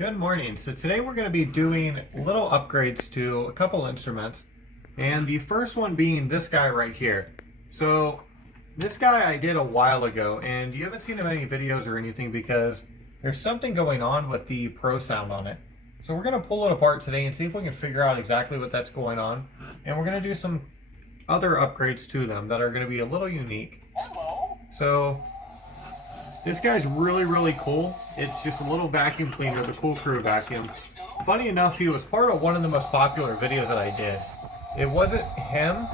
Good morning. So today we're going to be doing little upgrades to a couple instruments, and the first one being this guy right here. So this guy I did a while ago, and you haven't seen him in any videos or anything because there's something going on with the Pro Sound on it. So we're going to pull it apart today and see if we can figure out exactly what that's going on, and we're going to do some other upgrades to them that are going to be a little unique. So this guy's really cool. It's just a little vacuum cleaner, the Cool Crew vacuum. Funny enough, he was part of one of the most popular videos that I did. It wasn't him,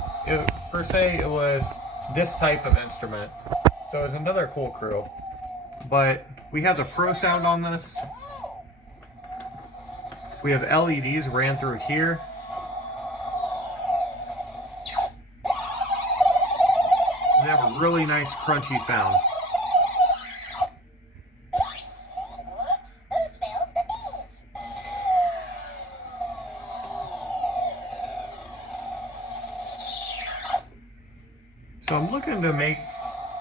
per se, it was this type of instrument. So it was another Cool Crew. But we have the Pro Sound on this. We have LEDs ran through here. They have a really nice crunchy sound. So I'm looking to make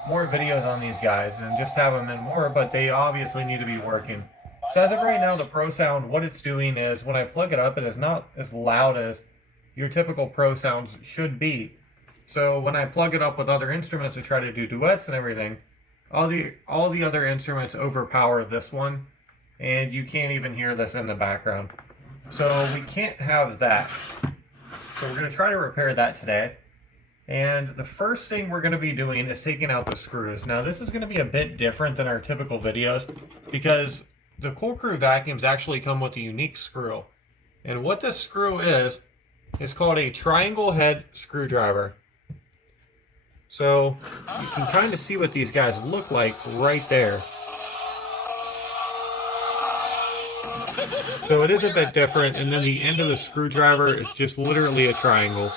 more videos on these guys and just have them in more, but they obviously need to be working. So as of right now, the Pro Sound, what it's doing is when I plug it up, it is not as loud as your typical Pro Sounds should be. So when I plug it up with other instruments to try to do duets and everything, all the other instruments overpower this one, and you can't even hear this in the background. So we can't have that. So we're going to try to repair that today. And the first thing we're going to be doing is taking out the screws. Now this is going to be a bit different than our typical videos because the Cool Crew vacuums actually come with a unique screw. And what this screw is called a triangle head screwdriver. So you can kind of see what these guys look like right there. So it is a bit different, and then the end of the screwdriver is just literally a triangle.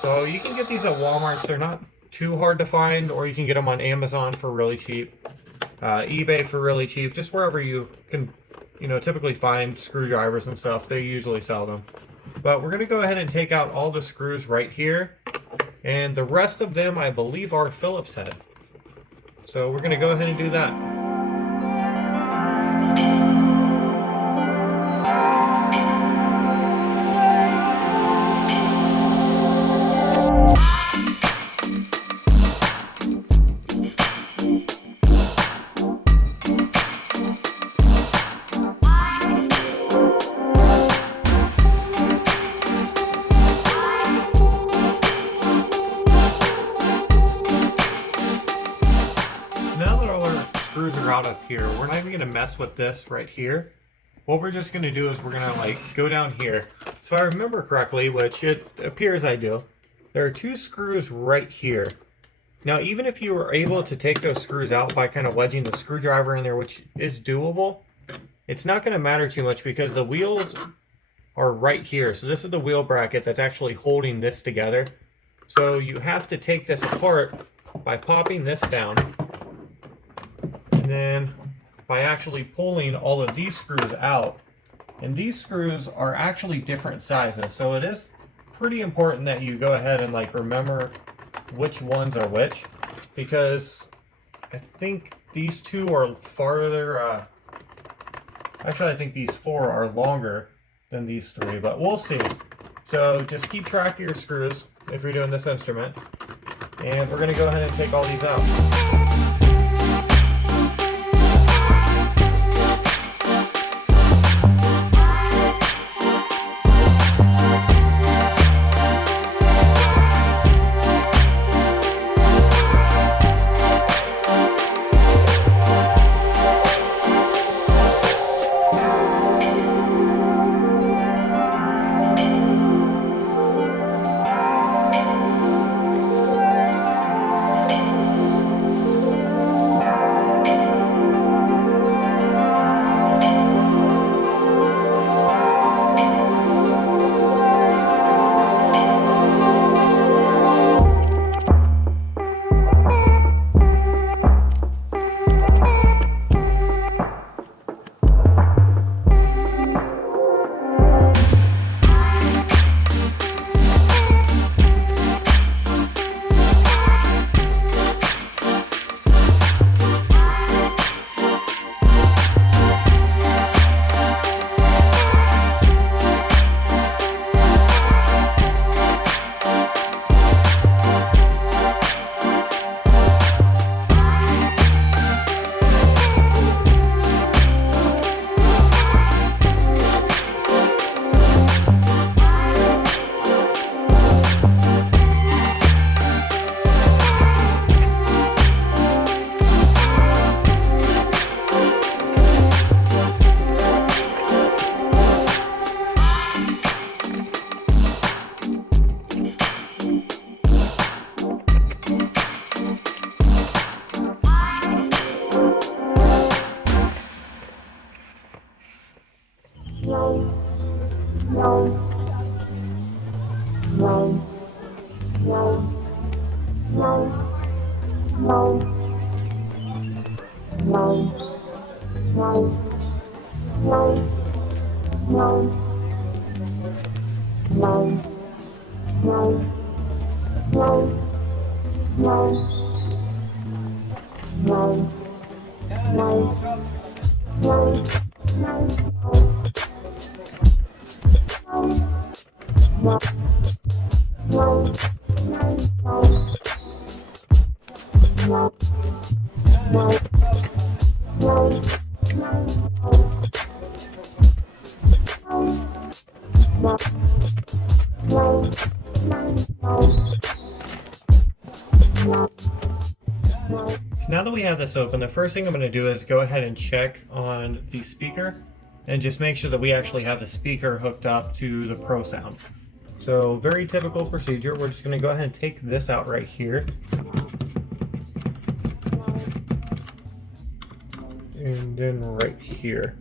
So you can get these at Walmart's. They're not too hard to find, or you can get them on Amazon for really cheap, eBay for really cheap, just wherever you can, typically find screwdrivers and stuff. They usually sell them. But we're going to go ahead and take out all the screws right here, and the rest of them I believe are Phillips head. So we're going to go ahead and do that. Screws are out up here. We're not even going to mess with this right here. What we're just going to do is we're going to go down here. So I remember correctly, which it appears I do, there are two screws right here. Now even if you were able to take those screws out by kind of wedging the screwdriver in there, which is doable, it's not going to matter too much because the wheels are right here. So this is the wheel bracket that's actually holding this together. So you have to take this apart by popping this down. And then by actually pulling all of these screws out. And these screws are actually different sizes, so it is pretty important that you go ahead and remember which ones are which, because I think these two are farther, actually I think these four are longer than these three, but we'll see. So just keep track of your screws if you're doing this instrument, and we're going to go ahead and take all these out. So now that we have this open, the first thing I'm going to do is go ahead and check on the speaker and just make sure that we actually have the speaker hooked up to the Pro Sound. So very typical procedure. We're just going to go ahead and take this out right here. And then right here.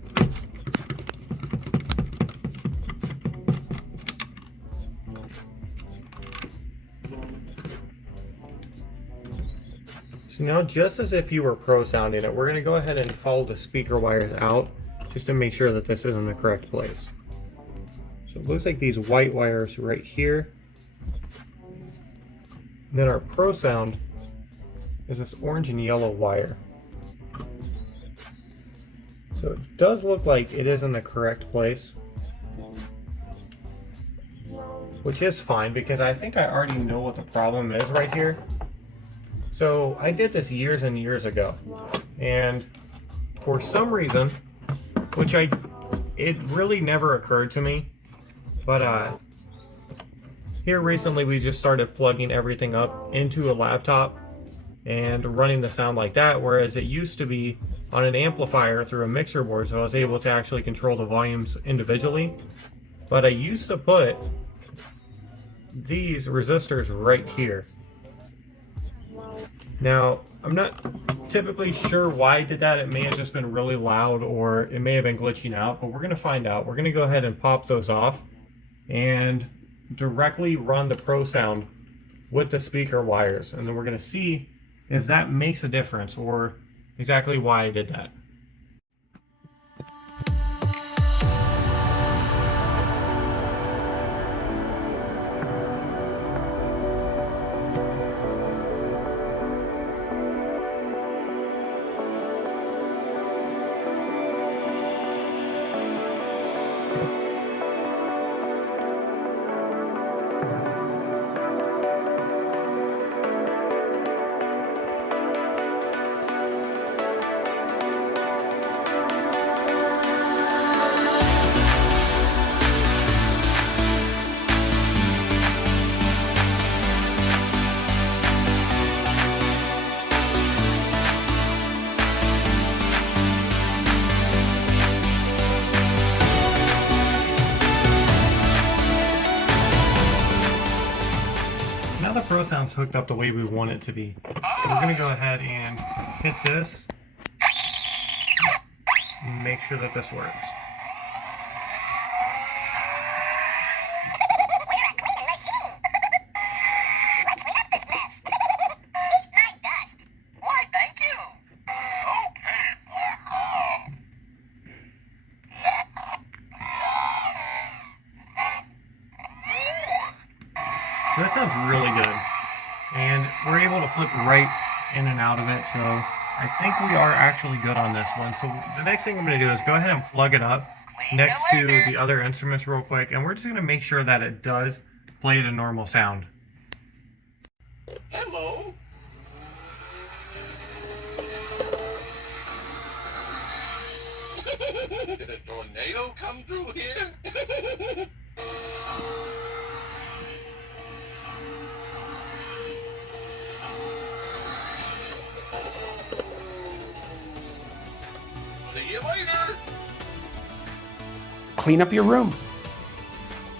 So now, just as if you were Pro Sounding it, we're going to go ahead and follow the speaker wires out just to make sure that this is in the correct place. So it looks like these white wires right here. And then our Pro Sound is this orange and yellow wire. So it does look like it is in the correct place, which is fine because I think I already know what the problem is right here. So I did this years and years ago, and for some reason, which it really never occurred to me, but here recently we just started plugging everything up into a laptop and running the sound like that, whereas it used to be on an amplifier through a mixer board, so I was able to actually control the volumes individually. But I used to put these resistors right here. Now, I'm not typically sure why I did that. It may have just been really loud, or it may have been glitching out, but we're going to find out. We're going to go ahead and pop those off and directly run the Pro Sound with the speaker wires, and then we're going to see if that makes a difference or exactly why I did that. The Pro Sound's hooked up the way we want it to be. So we're going to go ahead and hit this and make sure that this works. So that sounds really good, and we're able to flip right in and out of it, so I think we are actually good on this one. So the next thing I'm going to do is go ahead and plug it up next to the other instruments real quick, and we're just going to make sure that it does play at a normal sound. Hello. Did a tornado come through here? See you later. Clean up your room.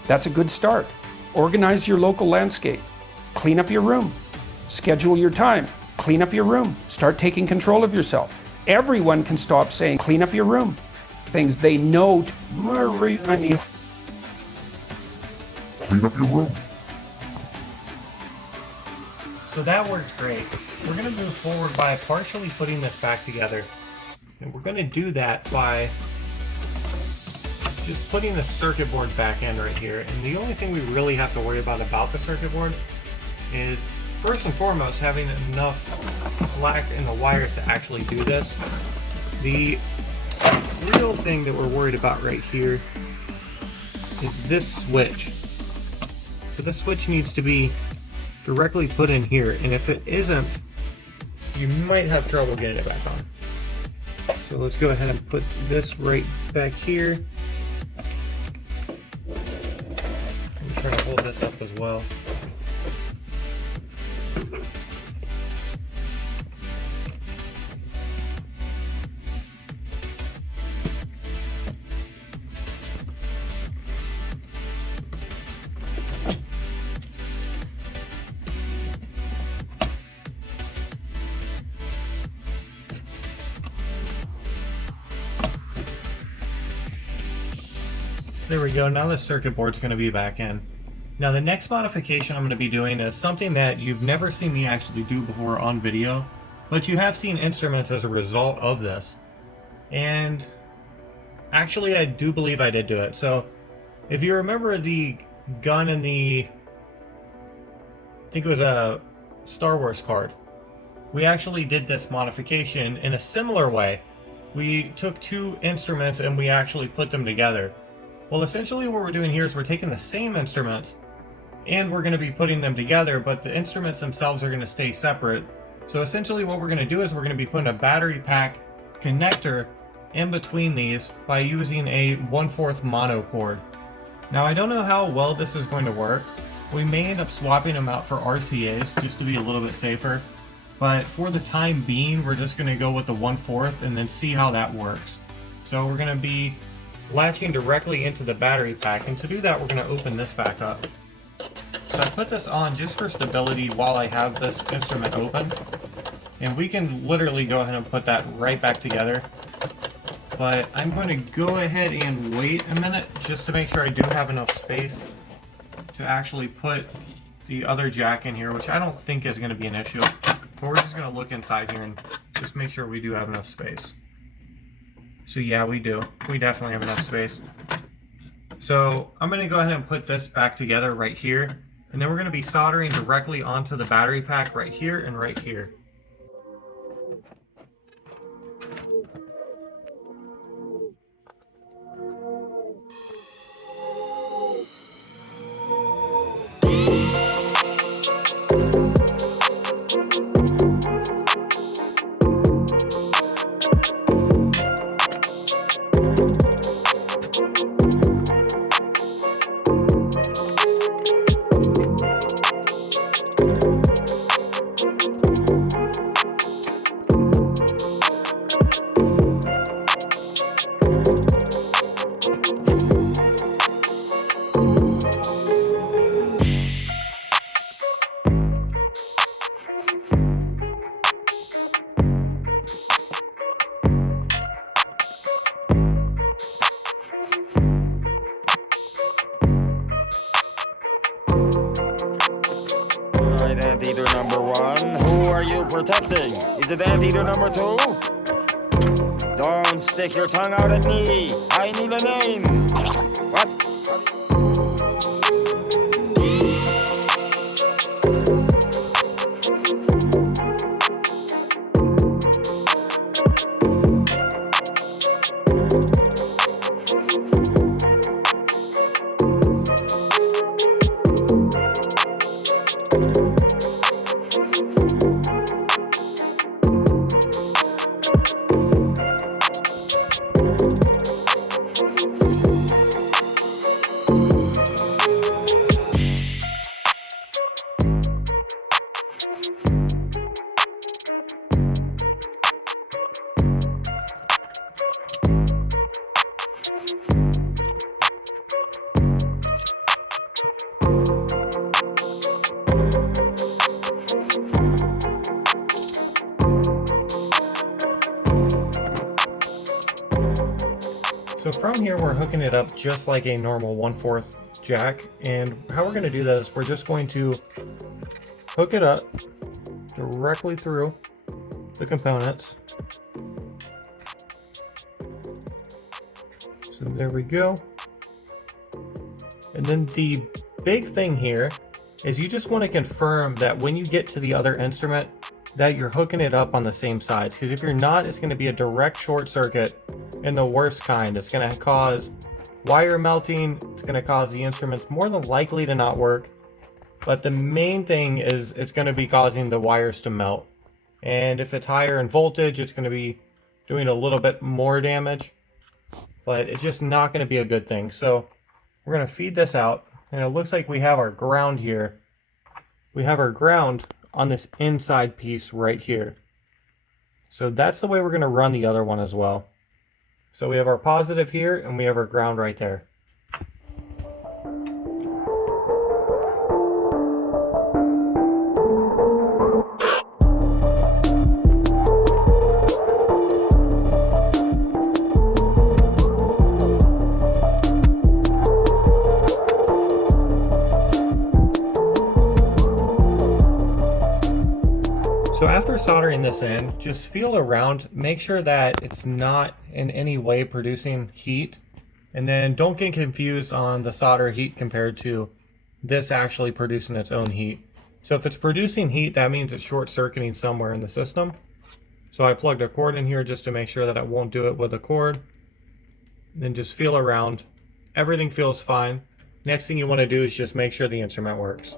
That's a good start. Organize your local landscape. Clean up your room. Schedule your time. Clean up your room. Start taking control of yourself. Everyone can stop saying, clean up your room. things they know to clean up your room. So that worked great. We're going to move forward by partially putting this back together. And we're going to do that by just putting the circuit board back in right here. And the only thing we really have to worry about the circuit board is, first and foremost, having enough slack in the wires to actually do this. The real thing that we're worried about right here is this switch. So this switch needs to be directly put in here, and if it isn't, you might have trouble getting it back on. So let's go ahead and put this right back here. I'm trying to hold this up as well. There we go, now the circuit board's going to be back in. Now the next modification I'm going to be doing is something that you've never seen me actually do before on video, but you have seen instruments as a result of this. And actually I do believe I did do it. So if you remember the gun in the, I think it was a Star Wars card, we actually did this modification in a similar way. We took two instruments and we actually put them together. Well, essentially what we're doing here is we're taking the same instruments and we're going to be putting them together, but the instruments themselves are going to stay separate. So essentially what we're going to do is we're going to be putting a battery pack connector in between these by using a 1/4 mono cord. Now I don't know how well this is going to work. We may end up swapping them out for RCAs just to be a little bit safer, but for the time being we're just going to go with the 1/4 and then see how that works. So we're going to be latching directly into the battery pack, and to do that we're going to open this back up. So I put this on just for stability while I have this instrument open, and we can literally go ahead and put that right back together. But I'm going to go ahead and wait a minute just to make sure I do have enough space to actually put the other jack in here, which I don't think is going to be an issue. But we're just going to look inside here and just make sure we do have enough space. So yeah, we do. We definitely have enough space. So I'm going to go ahead and put this back together right here. And then we're going to be soldering directly onto the battery pack right here and right here. Alright, anteater number 1. Who are you protecting? Is it anteater number 2? Don't stick your tongue out at me. I need a name. What? So from here, we're hooking it up just like a normal 1/4 jack. And how we're going to do this, we're just going to hook it up directly through the components. So there we go. And then the big thing here is you just want to confirm that when you get to the other instrument that you're hooking it up on the same sides, because if you're not, it's going to be a direct short circuit, and the worst kind. It's going to cause wire melting. It's going to cause the instruments more than likely to not work, but the main thing is it's going to be causing the wires to melt. And if it's higher in voltage, it's going to be doing a little bit more damage, but it's just not going to be a good thing. So we're going to feed this out, and it looks like we have our ground here. We have our ground on this inside piece right here. So that's the way we're going to run the other one as well. So we have our positive here, and we have our ground right there. So after soldering this in, just feel around, make sure that it's not in any way producing heat, and then don't get confused on the solder heat compared to this actually producing its own heat. So if it's producing heat, that means it's short-circuiting somewhere in the system. So I plugged a cord in here just to make sure that I won't do it with a cord. And then just feel around. Everything feels fine. Next thing you want to do is just make sure the instrument works.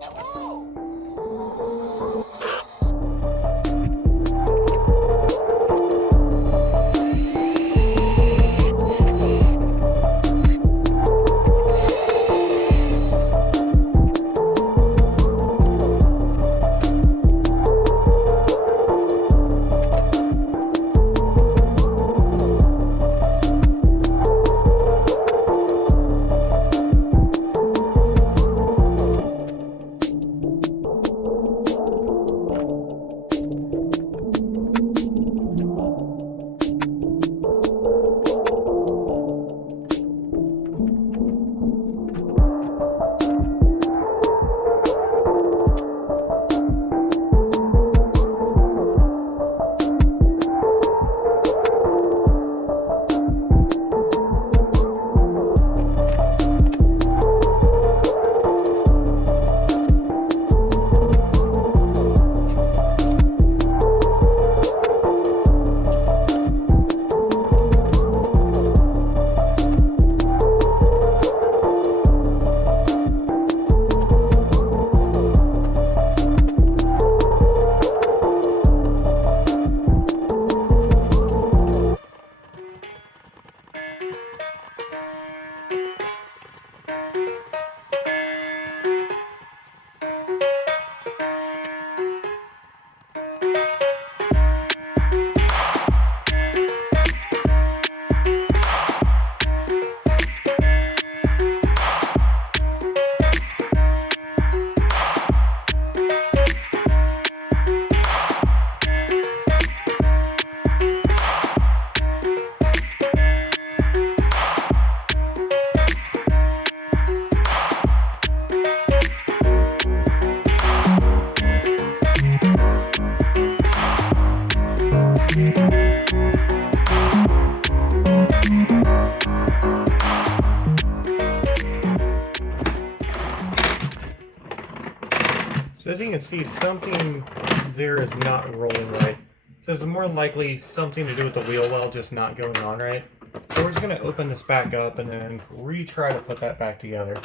So as you can see, something there is not rolling right. So this is more than likely something to do with the wheel well just not going on right. So we're just going to open this back up and then retry to put that back together.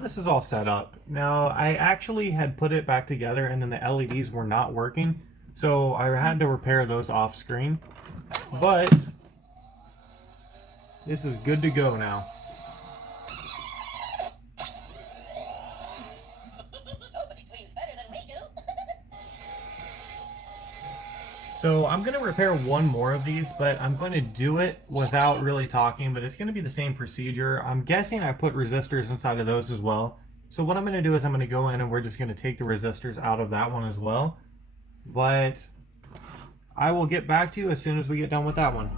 this is all set up. Now, I actually had put it back together and then the LEDs were not working. So I had to repair those off screen. But this is good to go now. So I'm going to repair one more of these, but I'm going to do it without really talking, but it's going to be the same procedure. I'm guessing I put resistors inside of those as well. So what I'm going to do is I'm going to go in and we're just going to take the resistors out of that one as well. But I will get back to you as soon as we get done with that one.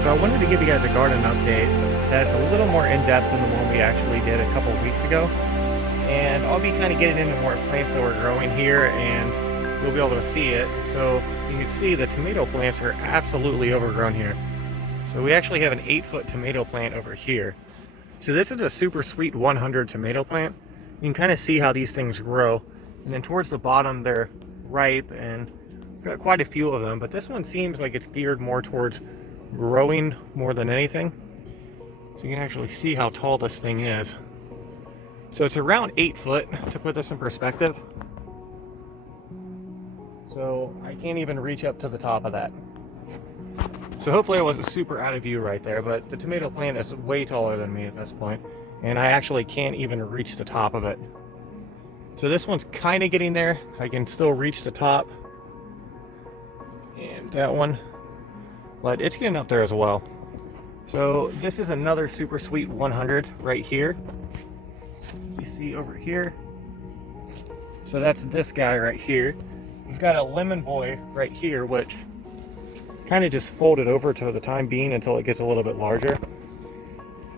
So I wanted to give you guys a garden update that's a little more in-depth than the one we actually did a couple weeks ago. And I'll be kind of getting into more plants that we're growing here, and you'll be able to see it. So you can see the tomato plants are absolutely overgrown here. So we actually have an 8-foot tomato plant over here. So this is a super sweet 100 tomato plant. You can kind of see how these things grow. And then towards the bottom, they're ripe, and we've got quite a few of them. But this one seems like it's geared more towards growing more than anything. So you can actually see how tall this thing is. So it's around 8 foot, to put this in perspective. So I can't even reach up to the top of that. So hopefully I wasn't super out of view right there, but the tomato plant is way taller than me at this point, and I actually can't even reach the top of it. So this one's kind of getting there. I can still reach the top, and that one, but it's getting up there as well. So this is another super sweet 100 right here. You see over here. So that's this guy right here. We've got a lemon boy right here, which kind of just folded over to the time being until it gets a little bit larger.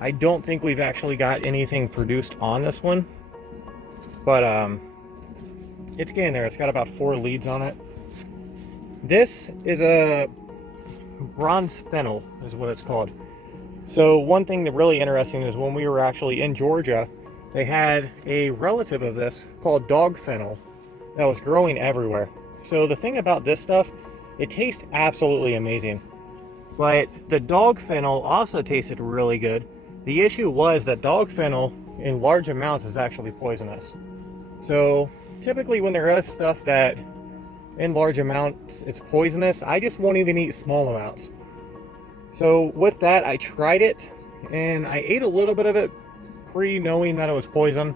I don't think we've actually got anything produced on this one, but it's getting there. It's got about 4 leads on it. This is a bronze fennel is what it's called. So one thing that's really interesting is when we were actually in Georgia, they had a relative of this called dog fennel that was growing everywhere. So the thing about this stuff, it tastes absolutely amazing, but the dog fennel also tasted really good. The issue was that dog fennel in large amounts is actually poisonous. So typically when there is stuff that in large amounts it's poisonous, I just won't even eat small amounts. So with that, I tried it and I ate a little bit of it pre-knowing that it was poison.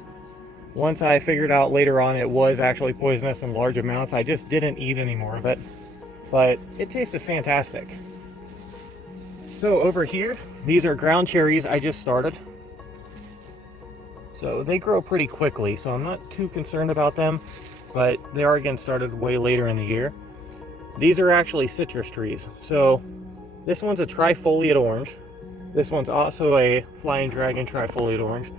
Once I figured out later on it was actually poisonous in large amounts, I just didn't eat any more of it. But it tasted fantastic. So over here, these are ground cherries I just started. So they grow pretty quickly, so I'm not too concerned about them, but they are again started way later in the year. These are actually citrus trees. So this one's a trifoliate orange. This one's also a flying dragon trifoliate orange.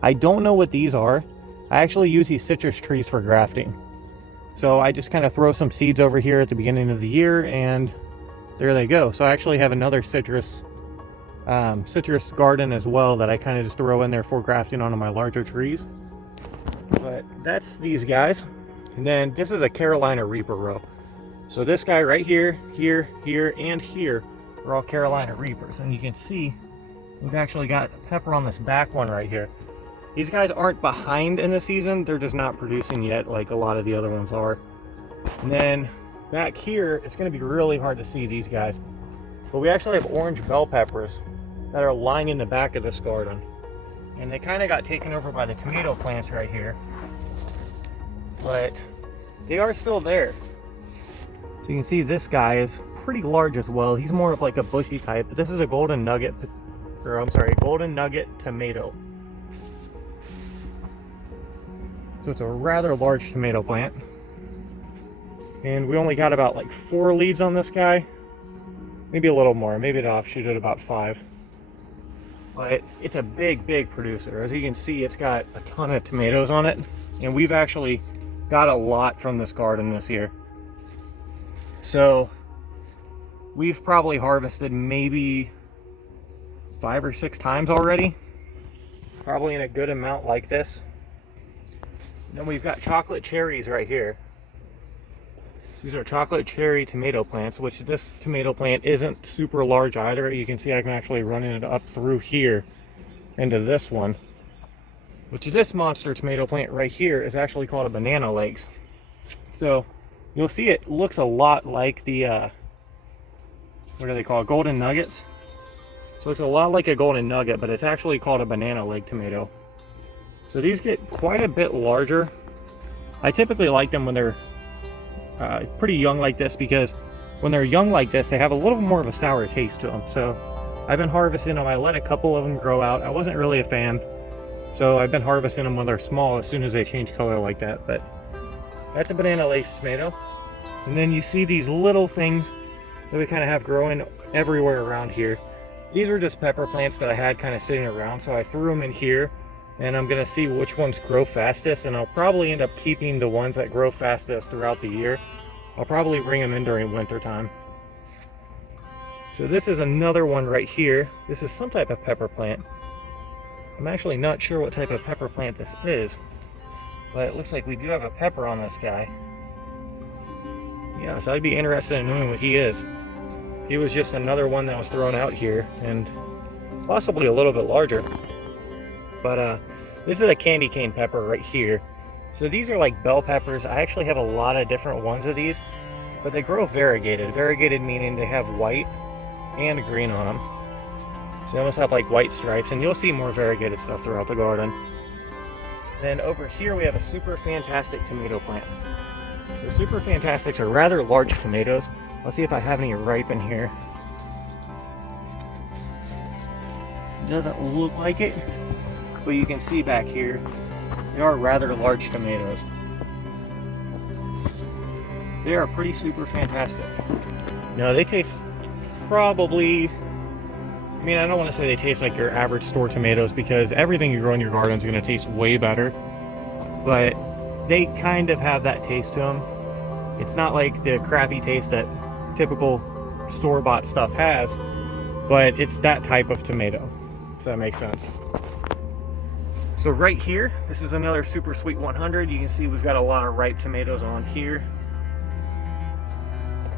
I don't know what these are. I actually use these citrus trees for grafting. So I just kind of throw some seeds over here at the beginning of the year, and there they go. So I actually have another citrus garden as well that I kind of just throw in there for grafting onto my larger trees. But that's these guys. And then this is a Carolina Reaper row. So this guy right here, here, here, and here are all Carolina Reapers. And you can see we've actually got pepper on this back one right here. These guys aren't behind in the season, they're just not producing yet like a lot of the other ones are. And then back here, it's going to be really hard to see these guys. But we actually have orange bell peppers that are lining the back of this garden. And they kind of got taken over by the tomato plants right here. But they are still there. So you can see this guy is pretty large as well. He's more of like a bushy type. But this is a golden nugget, or I'm sorry, golden nugget tomato. So it's a rather large tomato plant. And we only got about like 4 leads on this guy. Maybe a little more, maybe an offshoot at about 5. But it's a big producer. As you can see, it's got a ton of tomatoes on it. And we've actually got a lot from this garden this year. So we've probably harvested maybe 5 or 6 times already. Probably in a good amount like this. Then we've got chocolate cherries right here. These are chocolate cherry tomato plants, which this tomato plant isn't super large either. You can see I can actually run it up through here into this one. Which this monster tomato plant right here is actually called a banana legs. So you'll see it looks a lot like the, what do they call it? Golden nuggets. So it's a lot like a golden nugget, but it's actually called a banana leg tomato. So these get quite a bit larger. I typically like them when they're pretty young like this, because when they're young like this, they have a little more of a sour taste to them. So I've been harvesting them. I let a couple of them grow out. I wasn't really a fan. So I've been harvesting them when they're small as soon as they change color like that. But that's a banana lace tomato. And then you see these little things that we kind of have growing everywhere around here. These are just pepper plants that I had kind of sitting around, so I threw them in here, and I'm gonna see which ones grow fastest, and I'll probably end up keeping the ones that grow fastest throughout the year. I'll probably bring them in during winter time. So this is another one right here. This is some type of pepper plant. I'm actually not sure what type of pepper plant this is, but it looks like we do have a pepper on this guy. Yeah, so I'd be interested in knowing what he is. He was just another one that was thrown out here, and possibly a little bit larger. But this is a candy cane pepper right here. So these are like bell peppers. I actually have a lot of different ones of these, but they grow variegated. Variegated meaning they have white and green on them. So they almost have like white stripes, and you'll see more variegated stuff throughout the garden. Then over here we have a super fantastic tomato plant. So super fantastics are rather large tomatoes. Let's see if I have any ripe in here. Doesn't look like it, but you can see back here they are rather large tomatoes. They are pretty super fantastic. Now they taste probably, I mean, I don't want to say they taste like your average store tomatoes, because everything you grow in your garden is going to taste way better, but they kind of have that taste to them. It's not like the crappy taste that typical store-bought stuff has, but it's that type of tomato, if that makes sense. So right here, this is another Super Sweet 100. You can see we've got a lot of ripe tomatoes on here.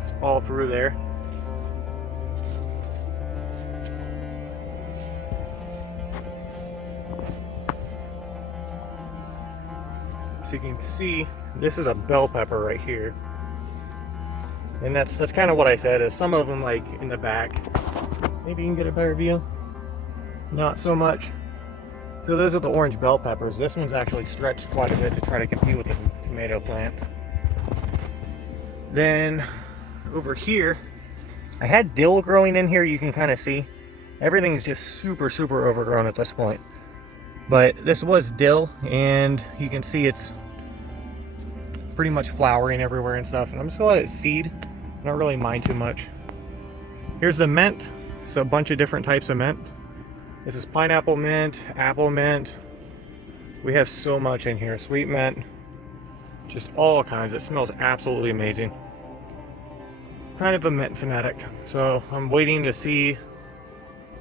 It's all through there. So you can see this is a bell pepper right here. And that's kind of what I said, is some of them like in the back. Maybe you can get a better view. Not so much. So those are the orange bell peppers. This one's actually stretched quite a bit to try to compete with the tomato plant. Then over here, I had dill growing in here. You can kind of see everything's just super overgrown at this point. But this was dill, and you can see it's pretty much flowering everywhere and stuff. And I'm just gonna let it seed. I don't really mind too much. Here's the mint. So a bunch of different types of mint. This is pineapple mint, apple mint. We have so much in here. Sweet mint, just all kinds. It smells absolutely amazing. Kind of a mint fanatic. So I'm waiting to see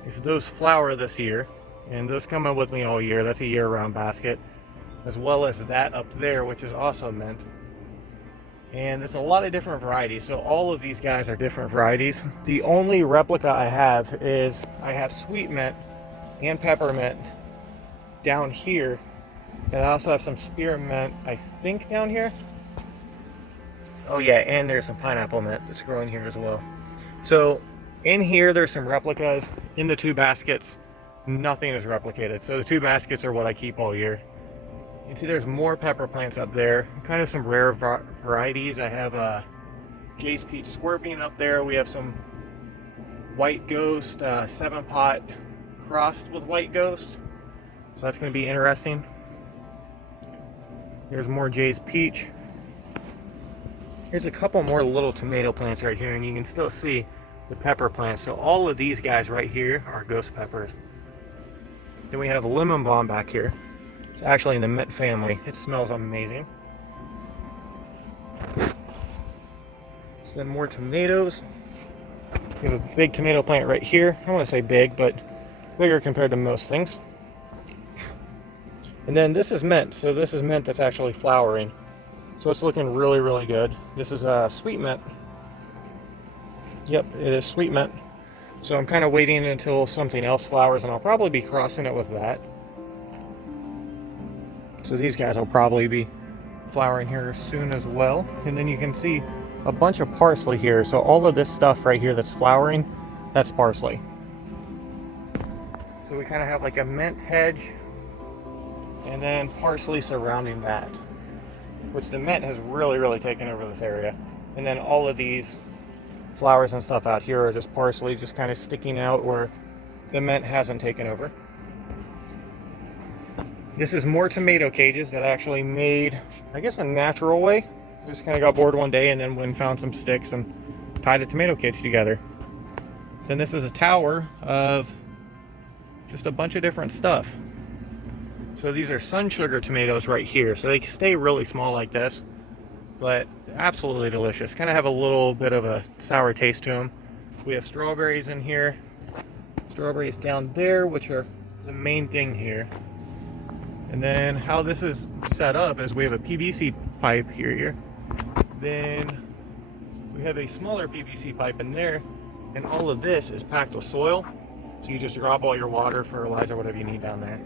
if those flower this year. And those come up with me all year. That's a year-round basket. As well as that up there, which is also mint. And it's a lot of different varieties. So all of these guys are different varieties. The only replica I have is I have sweet mint and peppermint down here. And I also have some spearmint, I think, down here. Oh yeah, and there's some pineapple mint that's growing here as well. So in here there's some replicas. In the two baskets, nothing is replicated. So the two baskets are what I keep all year. You can see there's more pepper plants up there. Kind of some rare varieties. I have Jay's Peach Scorpion up there. We have some White Ghost 7-pot crossed with White Ghost. So that's going to be interesting. Here's more Jay's Peach. Here's a couple more little tomato plants right here, and you can still see the pepper plants. So all of these guys right here are ghost peppers. Then we have lemon balm back here. It's actually in the mint family. It smells amazing. So then more tomatoes. We have a big tomato plant right here. I don't want to say big, but bigger compared to most things. And then this is mint. So this is mint that's actually flowering. So it's looking really good. This is sweet mint. Yep, it is sweet mint. So I'm kind of waiting until something else flowers, and I'll probably be crossing it with that. So these guys will probably be flowering here soon as well. And then you can see a bunch of parsley here. So all of this stuff right here that's flowering, that's parsley. So we kind of have like a mint hedge and then parsley surrounding that, which the mint has really taken over this area. And then all of these flowers and stuff out here are just parsley, just kind of sticking out where the mint hasn't taken over. This is more tomato cages that I actually made, I guess, a natural way. Just kind of got bored one day and then went and found some sticks and tied a tomato cage together. Then this is a tower of just a bunch of different stuff. So these are sun sugar tomatoes right here. So they stay really small like this, but absolutely delicious. Kind of have a little bit of a sour taste to them. We have strawberries in here. Strawberries down there, which are the main thing here. And then how this is set up is we have a PVC pipe here. Then we have a smaller PVC pipe in there, and all of this is packed with soil. So you just drop all your water, fertilizer, whatever you need down there.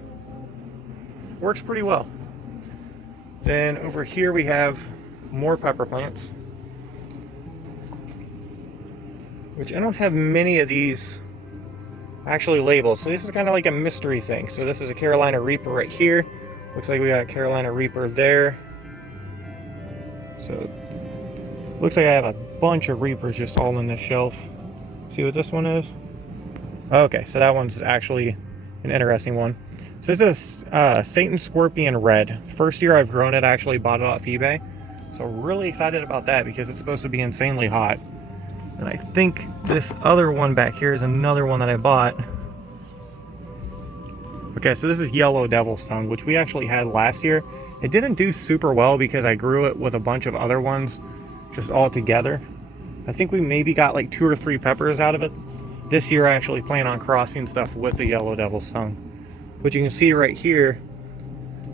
Works pretty well. Then over here we have more pepper plants, which I don't have many of these actually labeled. So this is kind of like a mystery thing. So this is a Carolina Reaper right here. Looks like we got a Carolina Reaper there. So looks like I have a bunch of Reapers just all in this shelf. See what this one is? Okay, so that one's actually an interesting one. So this is Satan Scorpion Red. First year I've grown it, I actually bought it off eBay. So really excited about that because it's supposed to be insanely hot. And I think this other one back here is another one that I bought. Okay, so this is Yellow Devil's Tongue, which we actually had last year. It didn't do super well because I grew it with a bunch of other ones just all together. I think we maybe got like 2 or 3 peppers out of it. This year I actually plan on crossing stuff with the Yellow Devil's Tongue. What you can see right here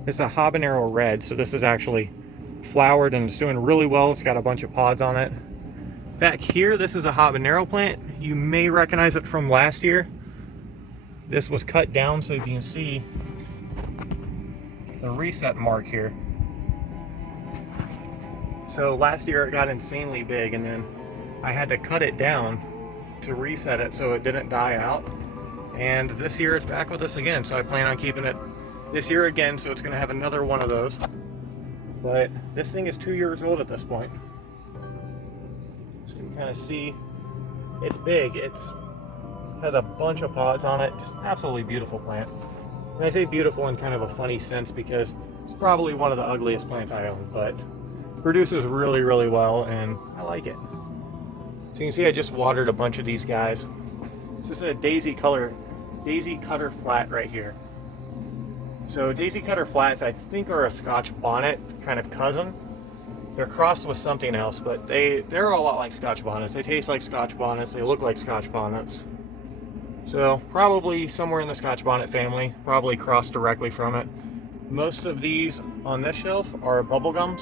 is a habanero red. So this is actually flowered and it's doing really well. It's got a bunch of pods on it. Back here, this is a habanero plant. You may recognize it from last year. This was cut down so you can see the reset mark here. So last year it got insanely big and then I had to cut it down to reset it so it didn't die out. And this year it's back with us again. So I plan on keeping it this year again. So it's gonna have another one of those. But this thing is 2 years old at this point. So you can kind of see it's big. It's has a bunch of pods on it. Just absolutely beautiful plant. And I say beautiful in kind of a funny sense because it's probably one of the ugliest plants I own, but produces really, really well and I like it. So you can see I just watered a bunch of these guys. This is a daisy cutter flat right here. So daisy cutter flats I think are a Scotch bonnet kind of cousin. They're crossed with something else, but they're a lot like Scotch bonnets. They taste like Scotch bonnets. They look like Scotch bonnets. So probably somewhere in the Scotch bonnet family, probably crossed directly from it. Most of these on this shelf are bubblegums.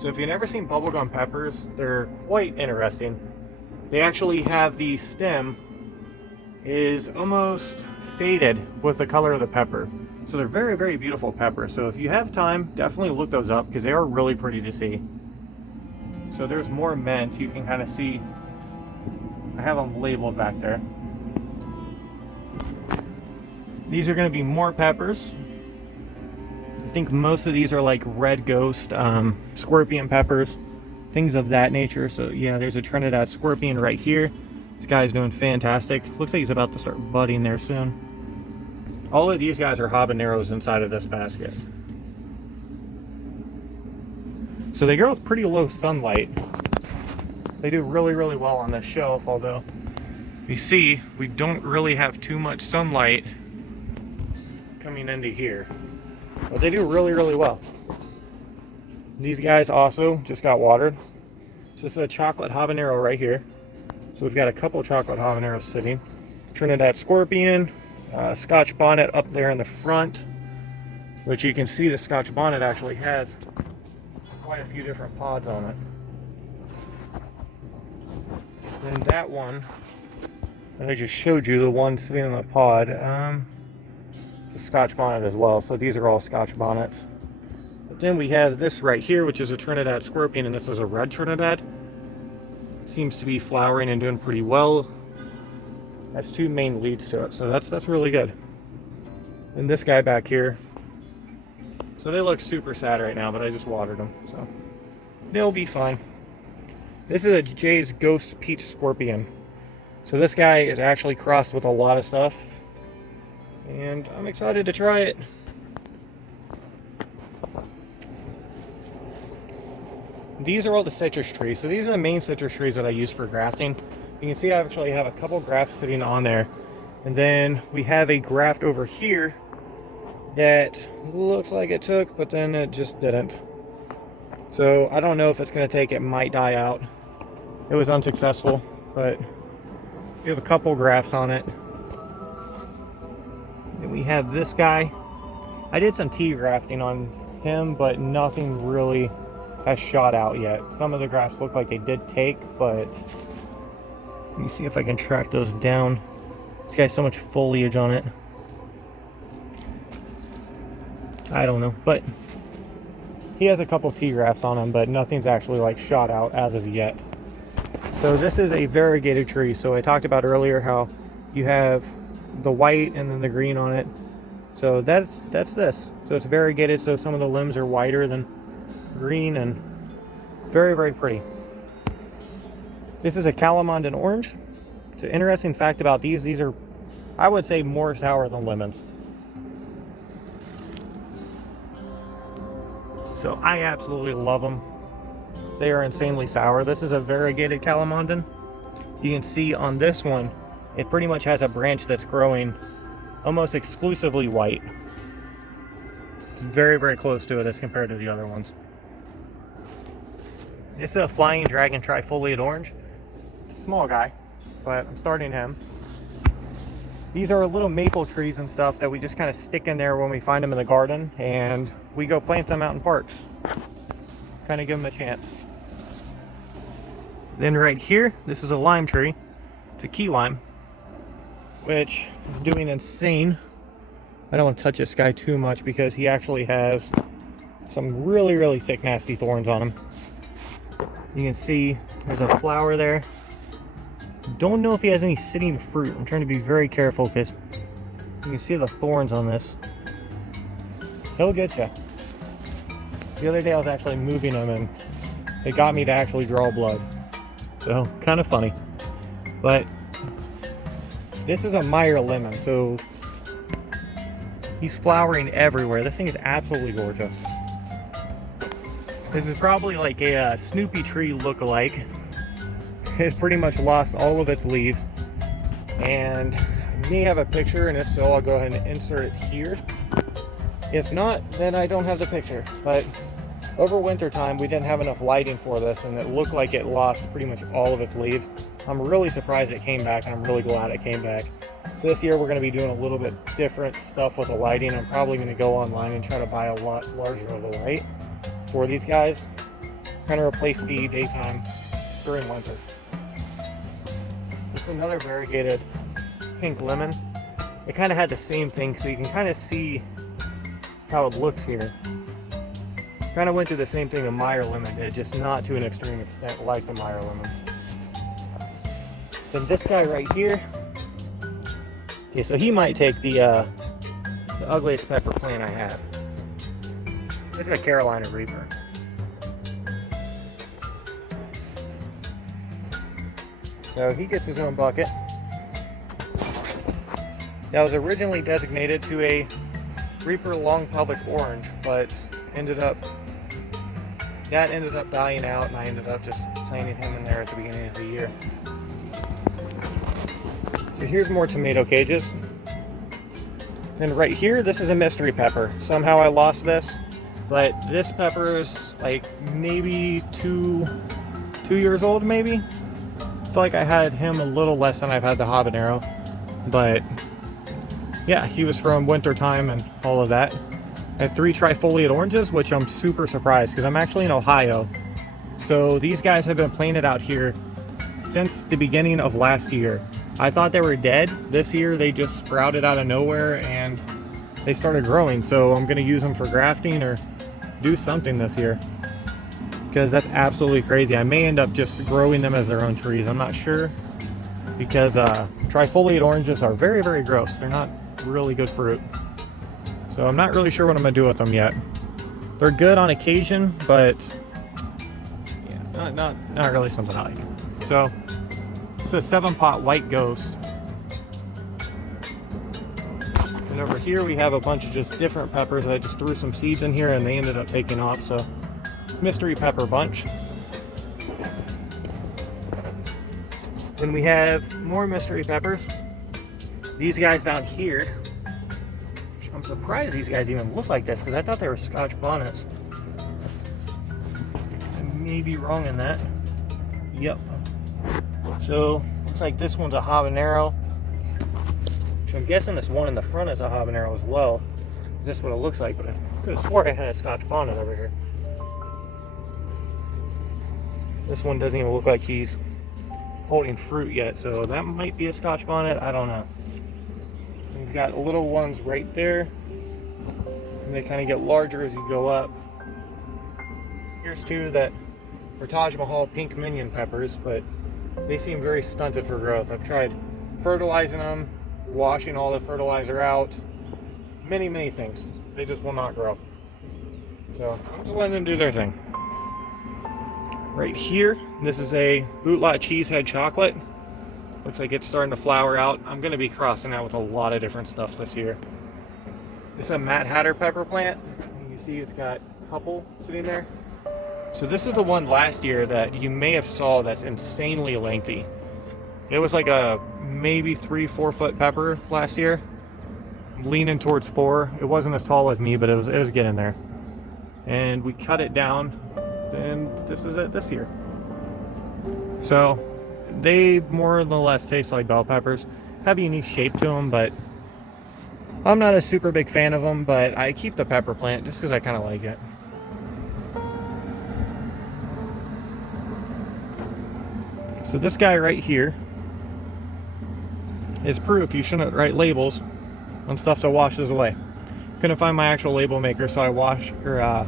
So if you've never seen bubblegum peppers, they're quite interesting. They actually have the stem is almost faded with the color of the pepper. So they're very, very beautiful peppers. So if you have time, definitely look those up because they are really pretty to see. So there's more mint. You can kind of see, I have them labeled back there. These are going to be more peppers. I think most of these are like red ghost, scorpion peppers, things of that nature. So yeah, there's a Trinidad scorpion right here. This guy's doing fantastic. Looks like he's about to start budding there soon. All of these guys are habaneros inside of this basket. So they grow with pretty low sunlight. They do really, really well on this shelf, although you see we don't really have too much sunlight coming into here. But they do really, really well. These guys also just got watered. So this is a chocolate habanero right here. So we've got a couple chocolate habaneros sitting. Trinidad scorpion, Scotch bonnet up there in the front, which you can see the Scotch bonnet actually has quite a few different pods on it. Then that one that I just showed you, the one sitting in the pod, it's a Scotch bonnet as well. So these are all Scotch bonnets. But then we have this right here, which is a Trinidad scorpion, and this is a red Trinidad. Seems to be flowering and doing pretty well. That's 2 main leads to it, so that's really good. And this guy back here, so they look super sad right now, but I just watered them, so they'll be fine. This is a Jay's Ghost Peach Scorpion. So this guy is actually crossed with a lot of stuff, and I'm excited to try it. These are all the citrus trees. So these are the main citrus trees that I use for grafting. You can see I actually have a couple grafts sitting on there. And then we have a graft over here that looks like it took, but then it just didn't. So I don't know if it's going to take. It might die out. It was unsuccessful, but we have a couple grafts on it. Then we have this guy. I did some T grafting on him, but nothing really has shot out yet. Some of the grafts look like they did take, but let me see if I can track those down. This guy's so much foliage on it. I don't know, but he has a couple T grafts on him, but nothing's actually like shot out as of yet. So this is a variegated tree. So I talked about earlier how you have the white and then the green on it. So that's this. So it's variegated, so some of the limbs are whiter than green and very, very pretty. This is a Calamondin orange. So interesting fact about these are, I would say, more sour than lemons. So I absolutely love them. They are insanely sour. This is a variegated Calamondin. You can see on this one, it pretty much has a branch that's growing almost exclusively white. It's very, very close to it as compared to the other ones. This is a Flying Dragon Trifoliate Orange. It's a small guy, but I'm starting him. These are little maple trees and stuff that we just kind of stick in there when we find them in the garden, and we go plant them out in parks. Kind of give them a chance. Then right here, this is a lime tree. It's a key lime, which is doing insane. I don't want to touch this guy too much because he actually has some really, really sick, nasty thorns on him. You can see there's a flower there. Don't know if he has any sitting fruit. I'm trying to be very careful because you can see the thorns on this. He'll get you. The other day I was actually moving him and it got me to actually draw blood. So, kind of funny. But this is a Meyer lemon, so he's flowering everywhere. This thing is absolutely gorgeous. This is probably like a Snoopy tree look-alike. It's pretty much lost all of its leaves, and I may have a picture, and if so, I'll go ahead and insert it here. If not, then I don't have the picture. But over winter time, we didn't have enough lighting for this, and it looked like it lost pretty much all of its leaves. I'm really surprised it came back, and I'm really glad it came back. So this year we're going to be doing a little bit different stuff with the lighting. I'm probably going to go online and try to buy a lot larger of a light for these guys, kind of replace the daytime during winter. This is another variegated pink lemon. It kind of had the same thing, so you can kind of see how it looks here. Kind of went through the same thing the Meyer lemon did, just not to an extreme extent like the Meyer lemon. Then this guy right here. Okay, so he might take the ugliest pepper plant I have. This is a Carolina Reaper. So he gets his own bucket. That was originally designated to a Reaper Long Pelvic Orange, but ended up dying out, and I ended up just planting him in there at the beginning of the year. So here's more tomato cages. Then right here, this is a mystery pepper. Somehow I lost this, but this pepper is like maybe two years old, maybe. I feel like I had him a little less than I've had the habanero, but yeah, he was from winter time and all of that. I have 3 trifoliate oranges, which I'm super surprised because I'm actually in Ohio. So these guys have been planted out here since the beginning of last year. I thought they were dead. This year they just sprouted out of nowhere and they started growing. So I'm gonna use them for grafting or do something this year, because that's absolutely crazy. I may end up just growing them as their own trees. I'm not sure, because trifoliate oranges are very, very gross. They're not really good fruit. So I'm not really sure what I'm gonna do with them yet. They're good on occasion, but yeah, not really something I like. So it's a 7-pot white ghost. And over here we have a bunch of just different peppers. I just threw some seeds in here and they ended up taking off. So mystery pepper bunch. Then we have more mystery peppers. These guys down here, I'm surprised these guys even look like this because I thought they were Scotch bonnets. I may be wrong in that. Yep. So, looks like this one's a habanero. So I'm guessing this one in the front is a habanero as well. This is what it looks like, but I could have swore I had a Scotch bonnet over here. This one doesn't even look like he's holding fruit yet, so that might be a Scotch bonnet. I don't know. We've got little ones right there, and they kind of get larger as you go up. Here's two that are Taj Mahal pink minion peppers, but they seem very stunted for growth. I've tried fertilizing them, washing all the fertilizer out, many things. They just will not grow. So I'm just letting them do their thing. Right here, this is a Bootlot Cheesehead chocolate. Looks like it's starting to flower out. I'm going to be crossing out with a lot of different stuff this year. It's a Mad Hatter pepper plant. You can see it's got a couple sitting there. So this is the one last year that you may have saw that's insanely lengthy. It was like a maybe 3-4 foot pepper last year. I'm leaning towards 4. It wasn't as tall as me, but it was getting there. And we cut it down, and this is it this year. So they more or less taste like bell peppers. Have a unique shape to them, but I'm not a super big fan of them, but I keep the pepper plant just because I kind of like it. So this guy right here is proof you shouldn't write labels on stuff that washes away. Couldn't find my actual label maker, so I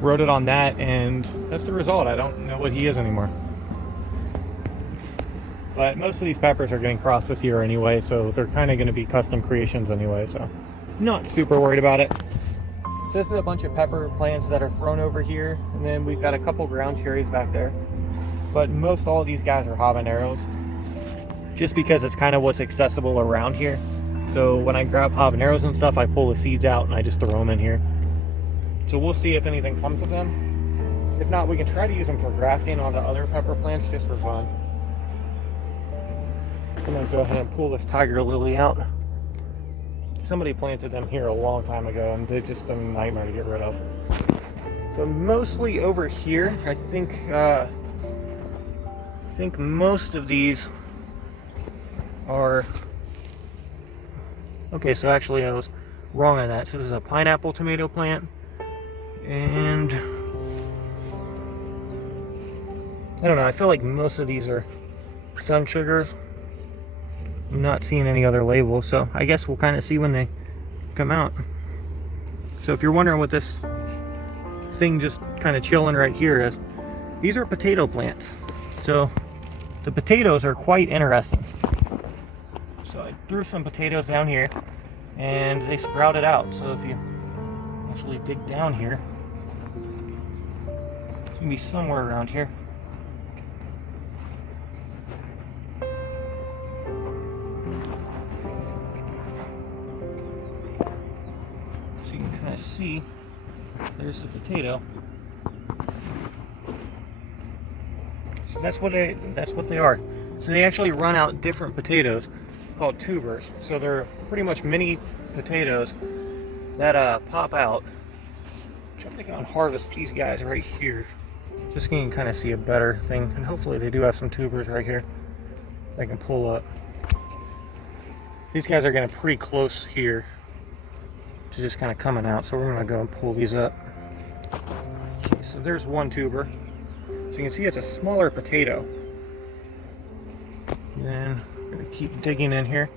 wrote it on that, and that's the result. I don't know what he is anymore. But most of these peppers are getting crossed this year anyway, so they're kind of going to be custom creations anyway, so not super worried about it. So this is a bunch of pepper plants that are thrown over here, and then we've got a couple ground cherries back there. But most all of these guys are habaneros, just because it's kind of what's accessible around here. So when I grab habaneros and stuff, I pull the seeds out and I just throw them in here. So we'll see if anything comes of them. If not, we can try to use them for grafting onto other pepper plants just for fun. I'm gonna go ahead and pull this tiger lily out. Somebody planted them here a long time ago, and they've just been a nightmare to get rid of. So mostly over here, I think most of these are okay. So actually, I was wrong on that. So this is a pineapple tomato plant, and I don't know. I feel like most of these are sun sugars. I'm not seeing any other labels, so I guess we'll kind of see when they come out. So if you're wondering what this thing just kind of chilling right here is, these are potato plants. So the potatoes are quite interesting. So I threw some potatoes down here and they sprouted out. So if you actually dig down here, it's gonna be somewhere around here. You can kind of see there's the potato. So that's what they are. So they actually run out different potatoes called tubers. So they're pretty much mini potatoes that pop out. I'm trying to think and harvest these guys right here, just so you can kind of see a better thing. And hopefully they do have some tubers right here I can pull up. These guys are getting pretty close here to just kind of coming out, so we're going to go and pull these up. Okay, so there's one tuber. So you can see it's a smaller potato. And then I'm going to keep digging in here.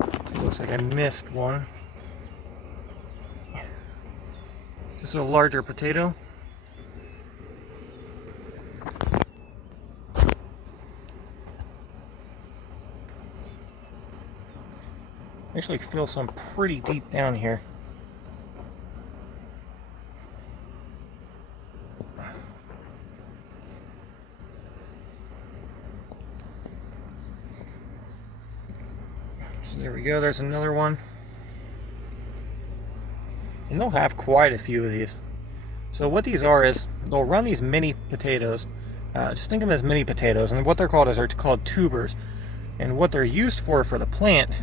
It looks like I missed one. Just a larger potato. I actually feel some pretty deep down here. So there we go, there's another one. And they'll have quite a few of these. So what these are is, they'll run these mini potatoes. Just think of them as mini potatoes, and what they're called is they're called tubers. And what they're used for the plant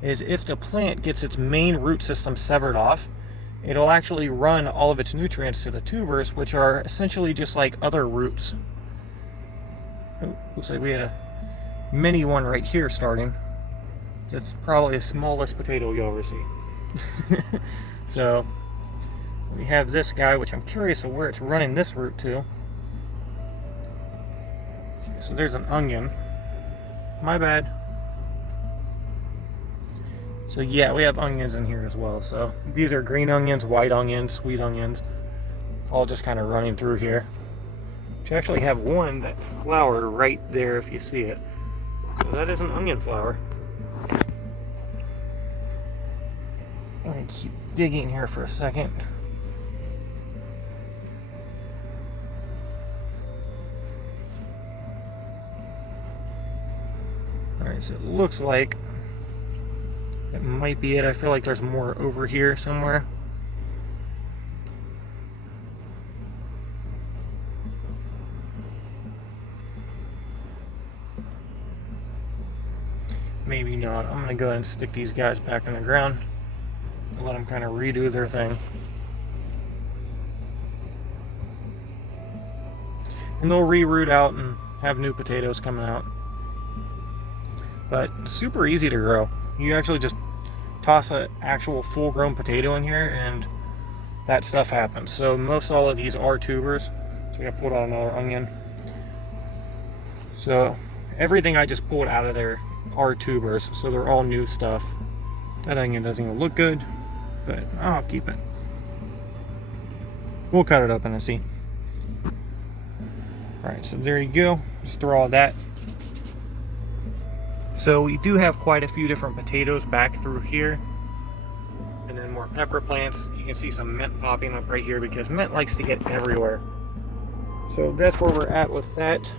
is if the plant gets its main root system severed off, it'll actually run all of its nutrients to the tubers, which are essentially just like other roots. Oh, looks like we had a mini one right here starting. So it's probably the smallest potato you'll ever see. So we have this guy, which I'm curious of where it's running this root to. Okay, so there's an onion. My bad. So yeah, we have onions in here as well. So these are green onions, white onions, sweet onions, all just kind of running through here. We actually have one that flowered right there if you see it. So that is an onion flower. I'm gonna keep digging here for a second. Alright, so it looks like that might be it. I feel like there's more over here somewhere. Maybe not. I'm gonna go ahead and stick these guys back in the ground and let them kind of redo their thing. And they'll re-root out and have new potatoes coming out. But super easy to grow. You actually just toss an actual full-grown potato in here and that stuff happens. So most all of these are tubers. So I gotta pull out another onion. So everything I just pulled out of there are tubers, so they're all new stuff. That onion doesn't even look good, but I'll keep it. We'll cut it up and see. Alright, so there you go. Just throw all that. So we do have quite a few different potatoes back through here. And then more pepper plants. You can see some mint popping up right here because mint likes to get everywhere. So that's where we're at with that.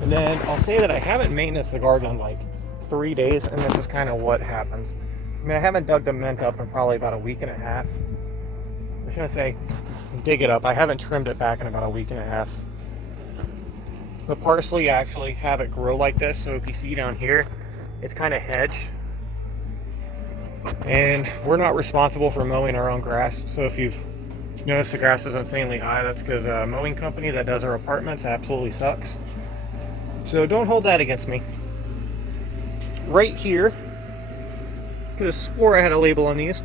And then I'll say that I haven't maintained the garden in like 3 days, and this is kind of what happens. I mean, I haven't dug the mint up in probably about a week and a half. I was gonna say dig it up. I haven't trimmed it back in about a week and a half. The parsley, I actually have it grow like this, so if you see down here, it's kind of hedge. And we're not responsible for mowing our own grass, so if you've noticed the grass is insanely high, that's because a mowing company that does our apartments absolutely sucks. So don't hold that against me. Right here, could have swore I had a label on these.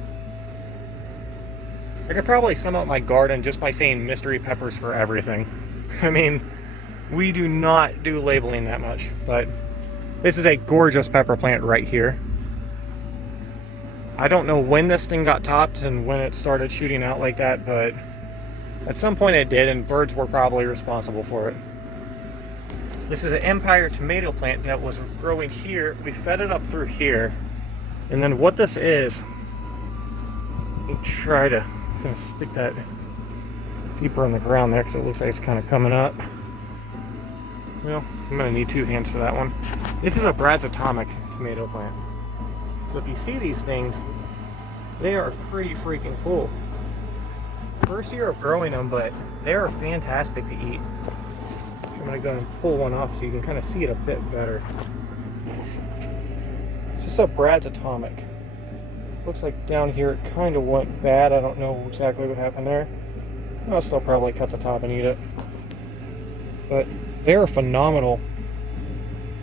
I could probably sum up my garden just by saying mystery peppers for everything. I mean, we do not do labeling that much, but this is a gorgeous pepper plant right here. I don't know when this thing got topped and when it started shooting out like that, but at some point it did, and birds were probably responsible for it. This is an Empire tomato plant that was growing here. We fed it up through here. And then what this is, let me try to kind of stick that deeper in the ground there because it looks like it's kind of coming up. Well, I'm going to need 2 hands for that one. This is a Brad's Atomic tomato plant. So if you see these things, they are pretty freaking cool. First year of growing them, but they are fantastic to eat. I'm going to go and pull one off so you can kind of see it a bit better. Just a Brad's Atomic. Looks like down here it kind of went bad. I don't know exactly what happened there. I'll still probably cut the top and eat it. But they are phenomenal.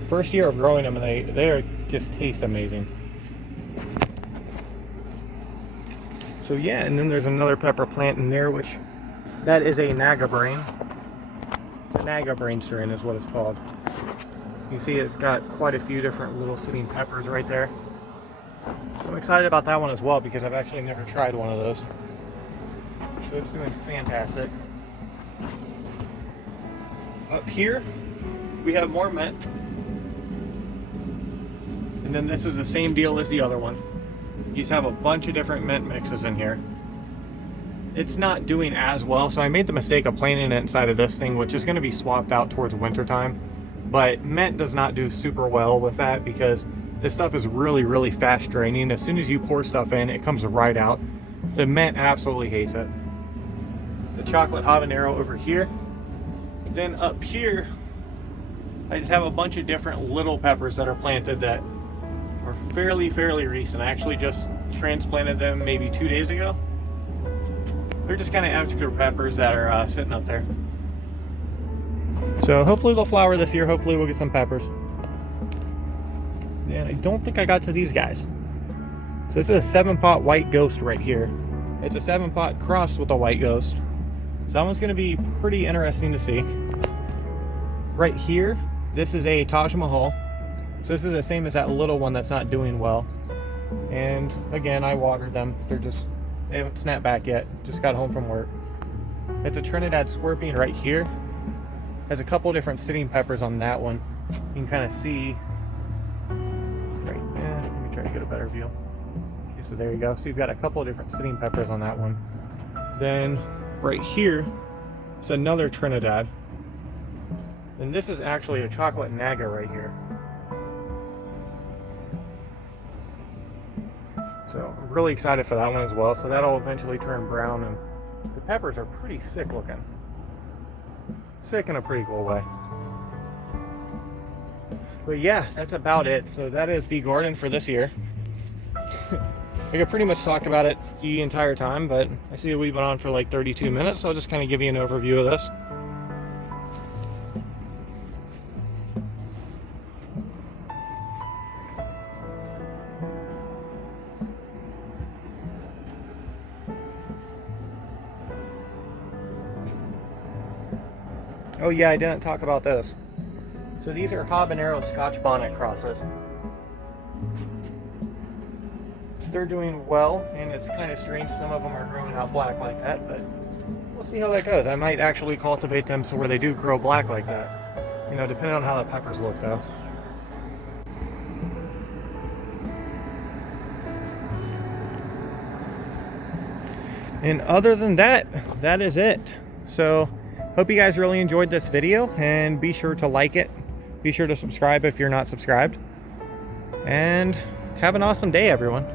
First year of growing them, and they are just taste amazing. So yeah, and then there's another pepper plant in there, which that is a Naga Brain. It's a Naga Brain strain is what it's called. You see it's got quite a few different little sitting peppers right there. I'm excited about that one as well because I've actually never tried one of those. So it's doing fantastic. Up here, we have more mint. And then this is the same deal as the other one. You just have a bunch of different mint mixes in here. It's not doing as well, so I made the mistake of planting it inside of this thing, which is going to be swapped out towards winter time. but mint does not do super well with that because this stuff is really fast draining. As soon as you pour stuff in, it comes right out. The mint absolutely hates it. It's a chocolate habanero over here. Then up here, I just have a bunch of different little peppers that are planted that are fairly recent. I actually just transplanted them maybe 2 days ago. They're just kind of extra peppers that are sitting up there. So hopefully they'll flower this year. Hopefully we'll get some peppers. And I don't think I got to these guys. So this is a 7-pot white ghost right here. It's a 7-pot crossed with a white ghost. So that one's going to be pretty interesting to see. Right here, this is a Taj Mahal. So this is the same as that little one that's not doing well. And again, I watered them. They haven't snapped back yet. Just got home from work. It's a Trinidad Scorpion right here. Has a couple different sitting peppers on that one. You can kind of see right there. Let me try to get a better view. Okay, so there you go. So you've got a couple of different sitting peppers on that one. Then right here is another Trinidad. And this is actually a chocolate naga right here. So I'm really excited for that one as well. So that'll eventually turn brown, and the peppers are pretty sick looking. Sick in a pretty cool way. But yeah, that's about it. So that is the garden for this year. I could pretty much talk about it the entire time, but I see we've been on for like 32 minutes, so I'll just kind of give you an overview of this. Oh yeah, I didn't talk about this. So these are habanero Scotch bonnet crosses. They're doing well, and it's kind of strange some of them are growing out black like that, but we'll see how that goes. I might actually cultivate them so where they do grow black like that. You know, depending on how the peppers look though. And other than that, that is it. So hope you guys really enjoyed this video, and be sure to like it. Be sure to subscribe if you're not subscribed. And have an awesome day, everyone.